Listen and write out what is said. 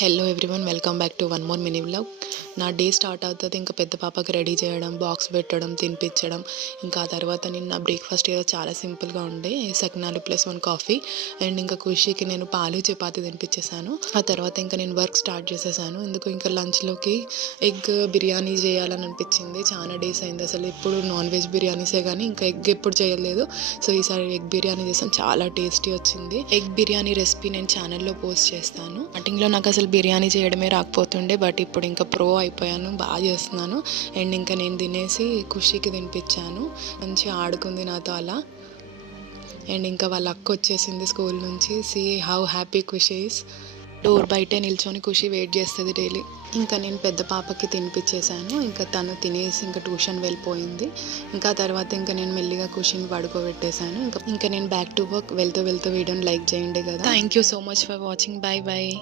Hello everyone, welcome back to one more mini vlog. నా day start అవుతుంది ఇంకా పెద్ద పాపకి రెడీ చేయడం, బాక్స్ పెట్టడం, తినిపించడం. ఇంకా ఆ తర్వాత నేను నా బ్రేక్ఫాస్ట్ ఏదో చాలా సింపుల్గా ఉండే, సకినాలు ప్లస్ 1 కాఫీ. అండ్ ఇంకా ఖుషీకి నేను పాలు చపాతి తినిపించేసాను. ఆ తర్వాత ఇంకా నేను వర్క్ స్టార్ట్ చేసేసాను. ఎందుకు ఇంకా లంచ్లోకి ఎగ్ బిర్యానీ చేయాలని అనిపించింది. చాలా డేస్ అయింది అసలు ఎప్పుడు నాన్ వెజ్ బిర్యానీసే కానీ ఇంకా ఎగ్ ఎప్పుడు చేయలేదు. సో ఈసారి ఎగ్ బిర్యానీ చేసాను, చాలా టేస్టీ వచ్చింది. ఎగ్ బిర్యానీ రెసిపీ నేను ఛానల్లో పోస్ట్ చేస్తాను. స్టార్టింగ్లో నాకు అసలు బిర్యానీ చేయడమే రాకపోతుండే, బట్ ఇప్పుడు ఇంకా ప్రో అయిపోయాను, బాగా చేస్తున్నాను. అండ్ ఇంకా నేను తినేసి ఖుషీకి తినిపించాను, మంచిగా ఆడుకుంది నాతో అలా. అండ్ ఇంకా వాళ్ళ అక్క వచ్చేసింది స్కూల్ నుంచి. See how happy Khushi is. Door బయటే నిల్చొని ఖుషి వెయిట్ చేస్తుంది డైలీ. ఇంకా నేను పెద్ద పాపకి తినిపించేశాను. ఇంకా తను తినేసి ఇంకా ట్యూషన్ వెళ్ళిపోయింది. ఇంకా తర్వాత ఇంకా నేను మెల్లిగా ఖుషిని పడుకోబెట్టేశాను. ఇంకా నేను బ్యాక్ టు వర్క్. వెళ్తూ వీడియోని లైక్ చేయండి కదా. Thank you so much for watching. Bye bye.